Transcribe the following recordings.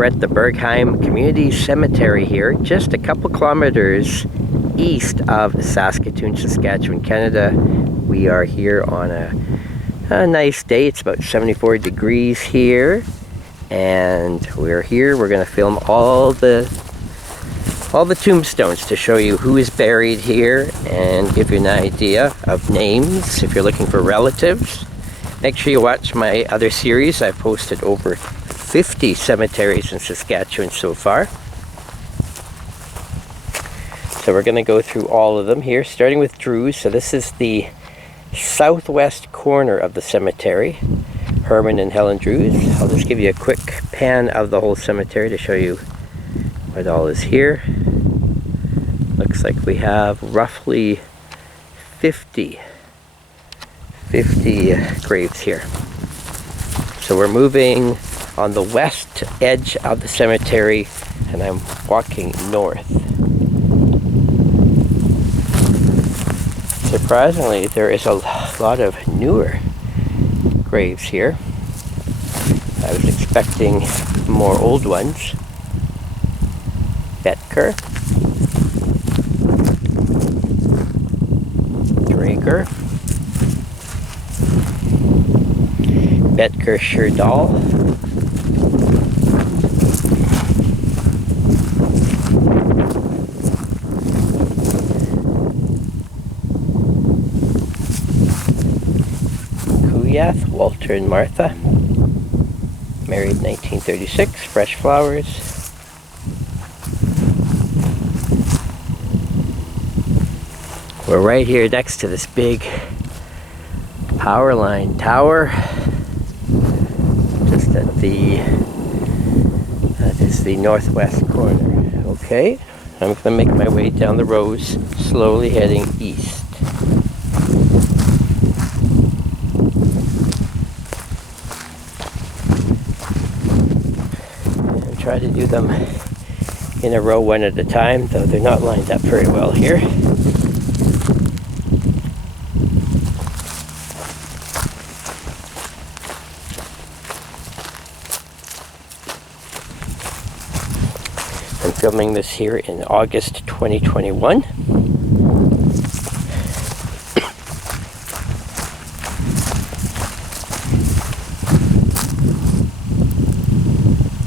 We're at the Bergheim Community Cemetery here, just a couple kilometers east of Saskatoon, Saskatchewan, Canada. We are here on a nice day. It's about 74 degrees here, and we're here. We're going to film all the tombstones to show you who is buried here and give you an idea of names if you're looking for relatives. Make sure you watch my other series. I've posted over 50 cemeteries in Saskatchewan so far. So we're going to go through all of them here, starting with GRUZA. So this is the southwest corner of the cemetery. Herman and Helen GRUZA. I'll just give you a quick pan of the whole cemetery to show you what all is here. Looks like we have roughly 50 graves here. So we're moving on the west edge of the cemetery, and I'm walking north. Surprisingly, there is a lot of newer graves here. I was expecting more old ones. Betker, Drager, Betker Sherdal, Kuyath, Walter and Martha, married 1936, fresh flowers. We're right here next to this big power line tower. Just at that is the northwest corner. Okay, I'm going to make my way down the rows, slowly heading east. I'll try to do them in a row one at a time, though they're not lined up very well here. I'm filming this here in August 2021.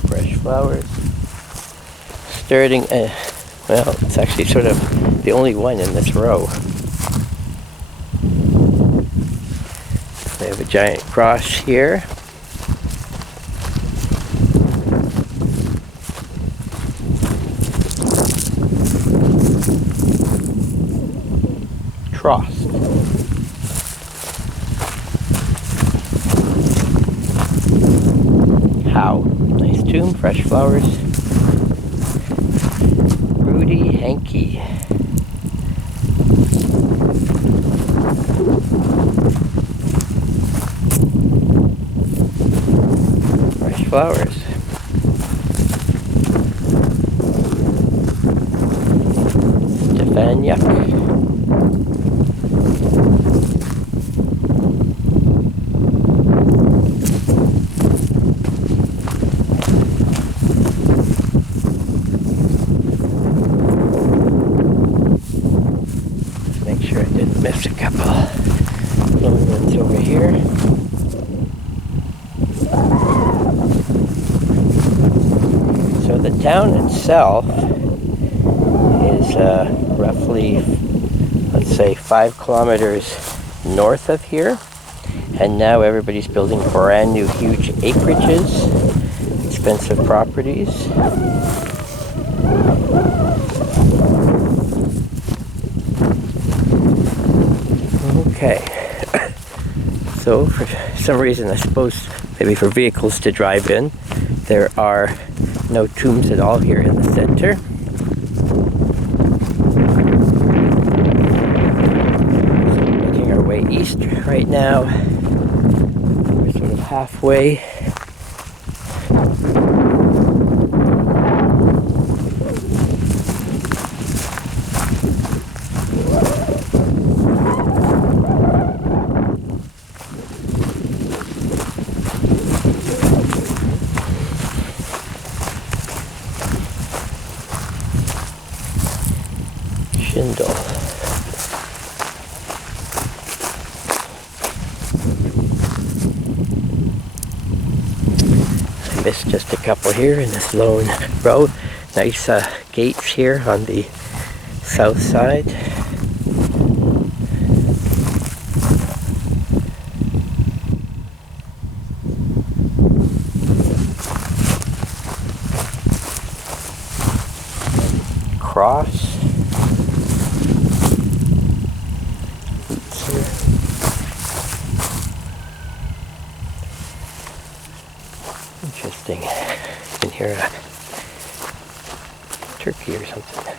Fresh flowers. Starting, well, it's actually sort of the only one in this row. They have a giant cross here. Frost. How? Nice tomb, fresh flowers. Rudy Hankey. Fresh flowers. STEVENSON. Miss a couple long ones over here. So the town itself is roughly, let's say, 5 kilometers north of here, and now everybody's building brand new huge acreages, expensive properties. Okay, so for some reason, I suppose maybe for vehicles to drive in, there are no tombs at all here in the center. So we're making our way east right now. We're sort of halfway. Schindel. I missed just a couple here in this lone row. Nice gates here on the south side. Cross. Interesting. You can hear a turkey or something.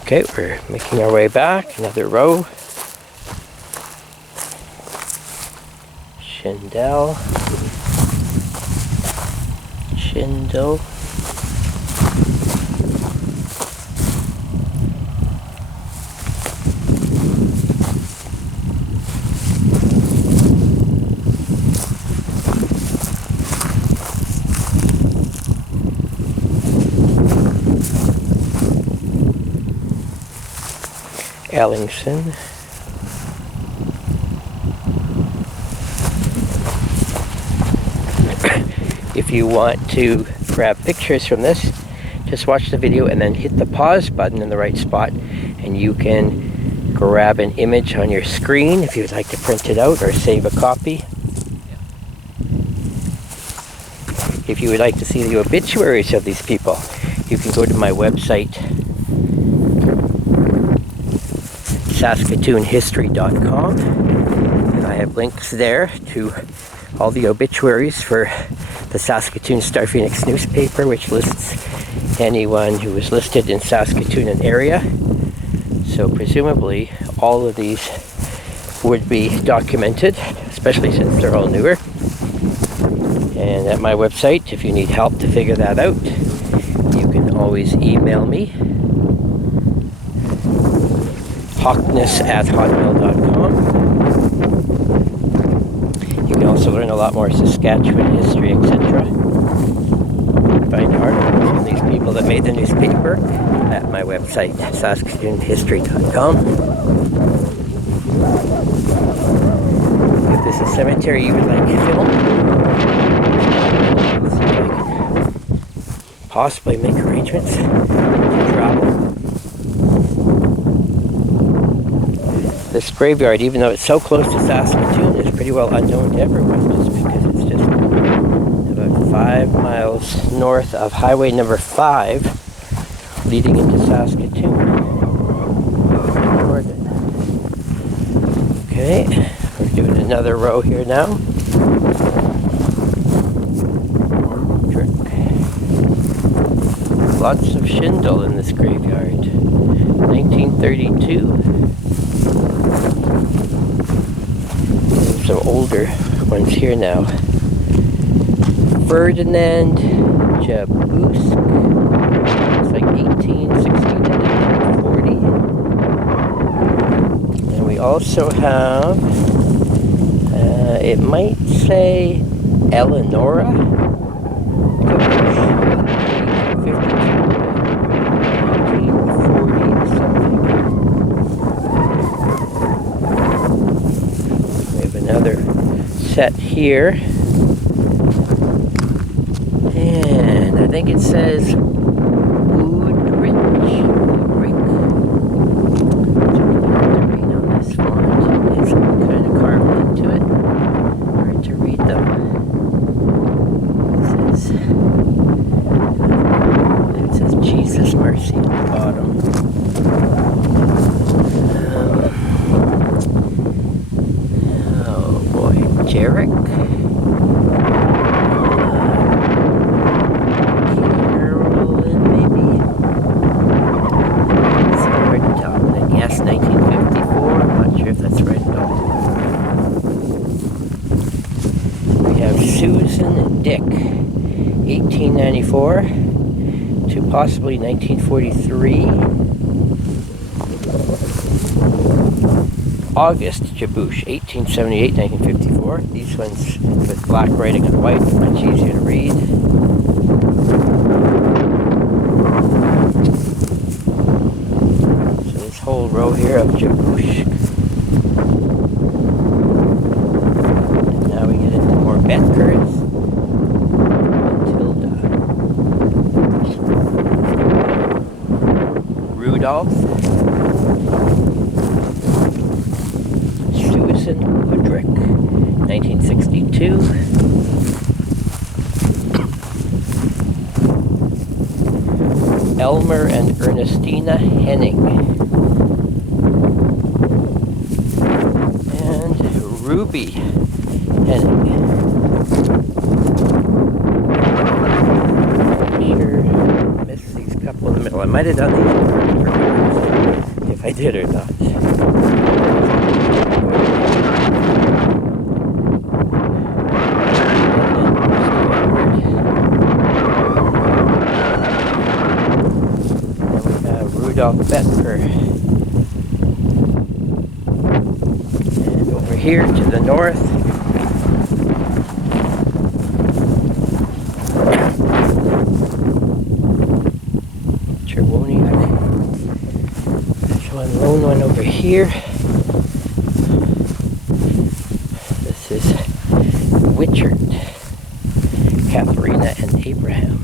Okay, we're making our way back. Another row. Schindel. Schindel. Ellingson. If you want to grab pictures from this, just watch the video and then hit the pause button in the right spot, and you can grab an image on your screen if you'd like to print it out or save a copy. If you would like to see the obituaries of these people, you can go to my website, SaskatoonHistory.com, and I have links there to all the obituaries for the Saskatoon Star Phoenix newspaper, which lists anyone who was listed in Saskatoon and area. So presumably all of these would be documented, especially since they're all newer. And at my website, if you need help to figure that out, you can always email me, hawkness@hotmail.com. You can also learn a lot more Saskatchewan history, etc. Find articles from these people that made the newspaper at my website, saskatoonhistory.com. If there's a cemetery you would like to film, see if I can possibly make arrangements to travel. This graveyard, even though it's so close to Saskatoon, is pretty well unknown to everyone, just because it's just about 5 miles north of Highway number 5, leading into Saskatoon. Okay, we're doing another row here now. Lots of Schindel in this graveyard. 1932. Some older ones here now. Ferdinand Jabusk. It's like 1816 to 1840. And we also have, it might say Eleonora. Set here, and I think it says Woodridge. To read on this font, it's kind of carved into it. Hard to read them. It says Jesus Mercy on the bottom. YRCHUK. Carolyn, maybe? It's hard to tell. Yes, 1954. I'm not sure if that's right at all. We have Susan Dick, 1894 to possibly 1943. August Jabush, 1878-1954. These ones with black writing on white, much easier to read. So this here of Jabushk. Now we get into more Betkers. Matilda. Rudolph. Susan Woodrick, 1962. Elmer and Ernestina Henning. And Ruby Henning. Sure, missed these couple in the middle. I might have done these if I did or not. Rudolph Betker. And over here to the north, Cherwoniak. There's one lone one over here. This is Richard, Katharina, and Abraham.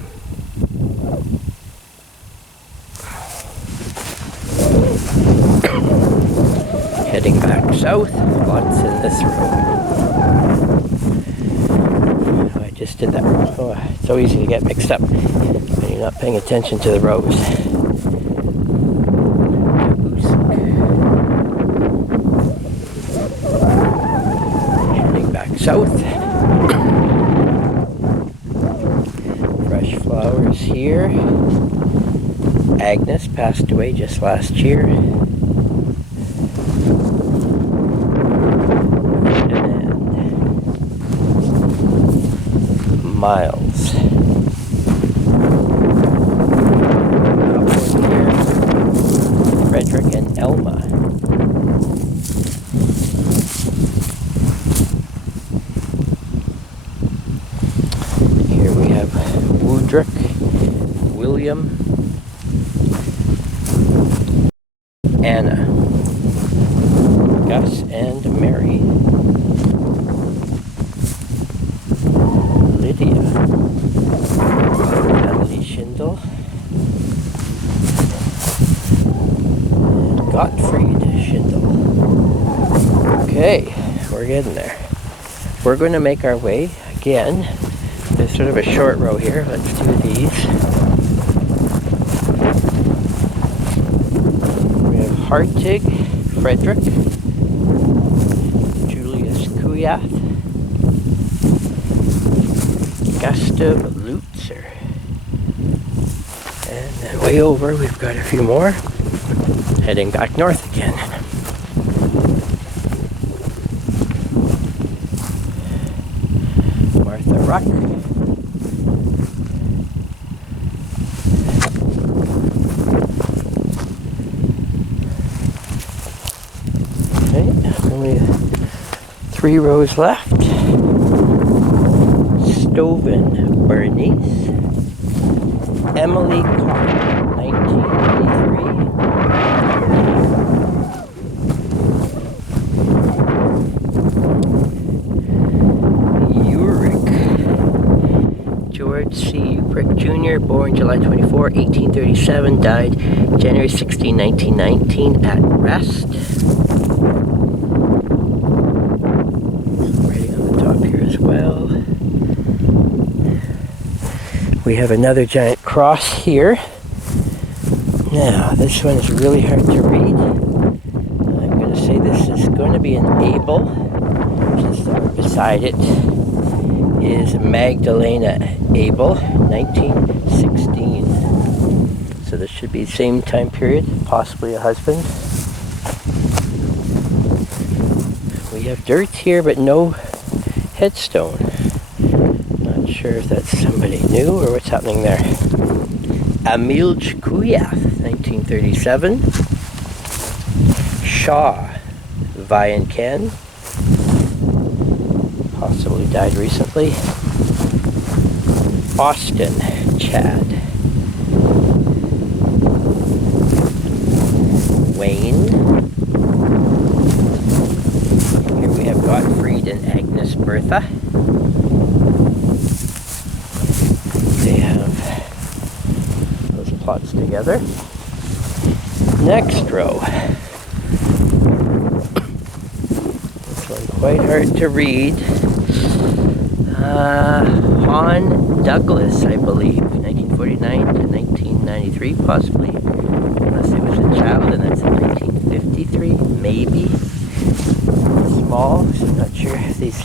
Heading back south, lots in this row. Oh, I just did that wrong. Oh, it's so easy to get mixed up when you're not paying attention to the rows. Heading back south. Fresh flowers here. Agnes passed away just last year. Miles. Here, Frederick and Elma. Here we have Woodrick, William, Anna, Gus, and Mary. Lydia, Natalie Schindel, and Gottfried Schindel. Okay, we're getting there. We're going to make our way again. There's sort of a short row here. Let's do these. We have Hartig, Frederick, Julius Kuyath, Gustav Lutzer. And then way over, we've got a few more. Heading back north again. Martha Ruck. Okay, only 3 rows left. Stoven Bernice, Emily Carr, 1983, YURCHAK, George C. Yurchak Jr., born July 24, 1837, died January 16, 1919 at Rest. Writing on the top here as well. We have another giant cross here. Now, this one is really hard to read. I'm going to say this is going to be an Abel. Just beside it is Magdalena Abel, 1916. So this should be the same time period, possibly a husband. We have dirt here, but no headstone. Not sure if that's somebody new or what's happening there. Emilj Kuyath, 1937. Shaw, Vian Ken, possibly died recently. Austin, Chad. Wayne, Miss Bertha. They have those plots together. Next row. This one quite hard to read. Han Douglas, I believe, 1949 to 1993, possibly. Unless it was a child, and that's in 1953, maybe. Small, so I'm not sure if these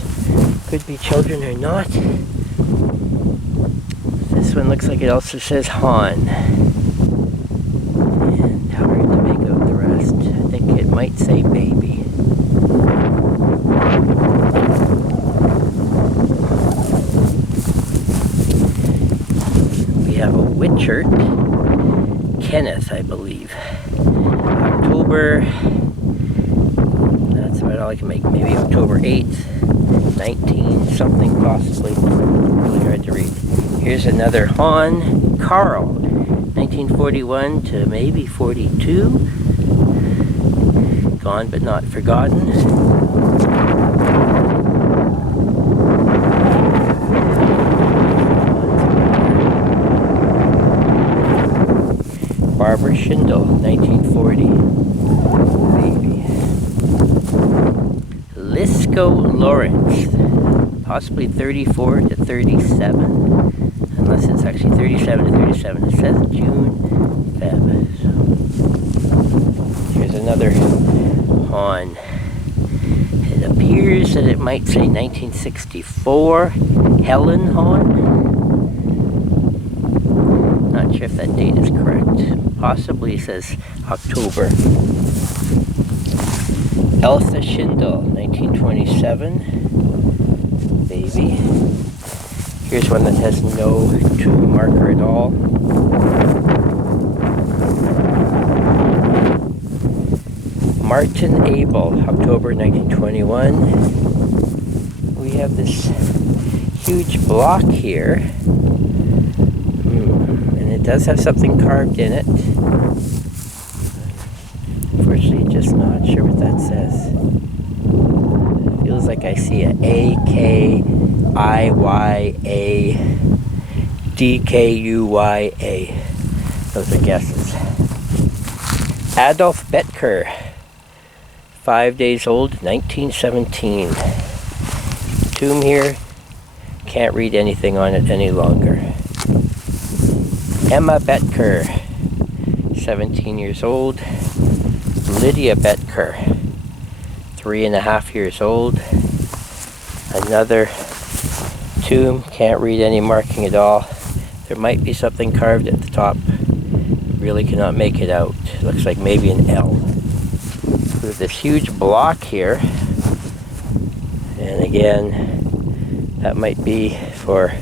could be children or not. This one looks like it also says Han. And hard to make out the rest. I think it might say baby. We have a YRCHUK, Kenneth, I believe. October, that's about all I can make. Maybe October 8th, 19 something possibly. Really hard to read. Here's another Han Carl, 1941 to maybe 42. Gone but not forgotten. Barbara Schindel, 1940. Baby. Lisco Lawrence, possibly 34 to 37. Unless it's actually 37 to 37. It says June, Feb. So. Here's another Han. It appears that it might say 1964. Helen Han. Not sure if that date is correct. Possibly says October. Elsa Schindel, 1927. Baby. Here's one that has no tomb marker at all. Martin Abel, October 1921. We have this huge block here. And it does have something carved in it. Unfortunately, just not sure what that says. It feels like I see a AKIYADKUYA. Those are guesses. Adolf Betker, 5 days old, 1917. Tomb here, can't read anything on it any longer. Emma Betker, 17 years old. Lydia Betker, 3.5 years old. Another tomb, can't read any marking at all. There might be something carved at the top. Really cannot make it out. Looks like maybe an L. There's this huge block here. And again, that might be for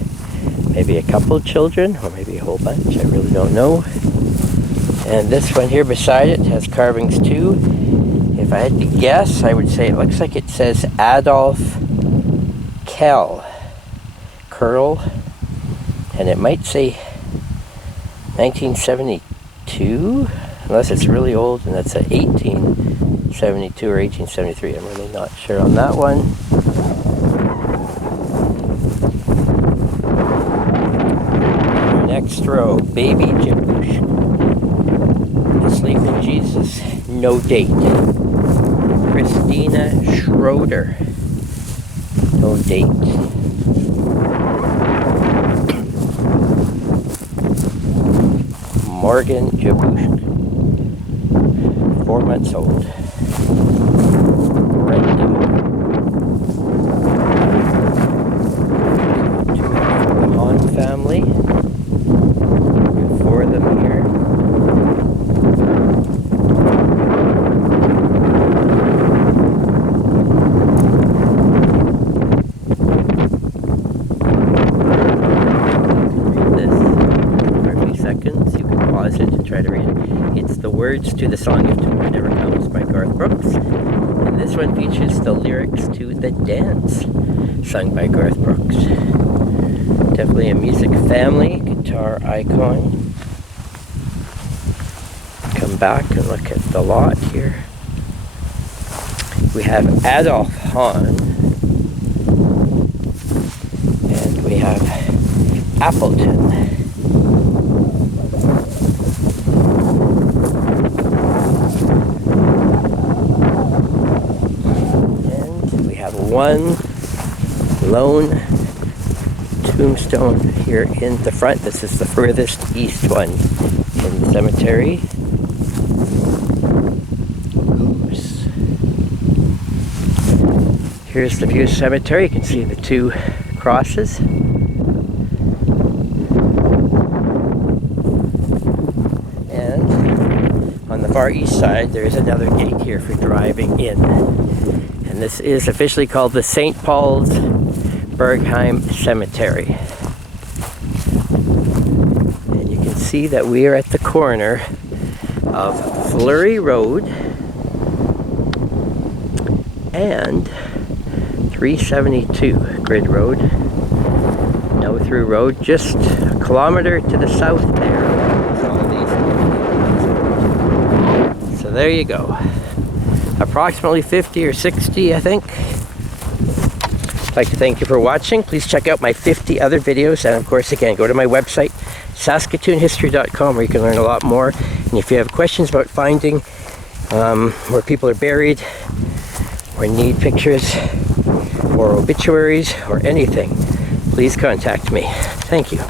maybe a couple of children, or maybe a whole bunch, I really don't know. And this one here beside it has carvings too. If I had to guess, I would say it looks like it says Adolf Curl, and it might say 1972, unless it's really old, and that's a 1872 or 1873. I'm really not sure on that one. Next row, baby Jabush. Asleep in Jesus, no date. Christina Schroeder, no date. Morgan Jabush, 4 months old. Brenda. The Han family. 4 of them here. Try to read it. It's the words to the song If Tomorrow Never Comes by Garth Brooks. And this one features the lyrics to The Dance, sung by Garth Brooks. Definitely a music family, guitar icon. Come back and look at the lot here. We have Adolf Hahn, we have Appleton. And we have one lone tombstone here in the front. This is the furthest east one in the cemetery. Oops. Here's the view of the cemetery. You can see the two crosses. And on the far east side, there is another gate here for driving in. And this is officially called the St. Paul's Bergheim Cemetery. And you can see that we are at the corner of Fleury Road and 372 Grid Road. No through road, just a kilometer to the south there. So there you go. Approximately 50 or 60, I think. I'd like to thank you for watching. Please check out my 50 other videos, and of course, again, go to my website, saskatoonhistory.com, where you can learn a lot more. And if you have questions about finding where people are buried, or need pictures, or obituaries, or anything, please contact me. Thank you.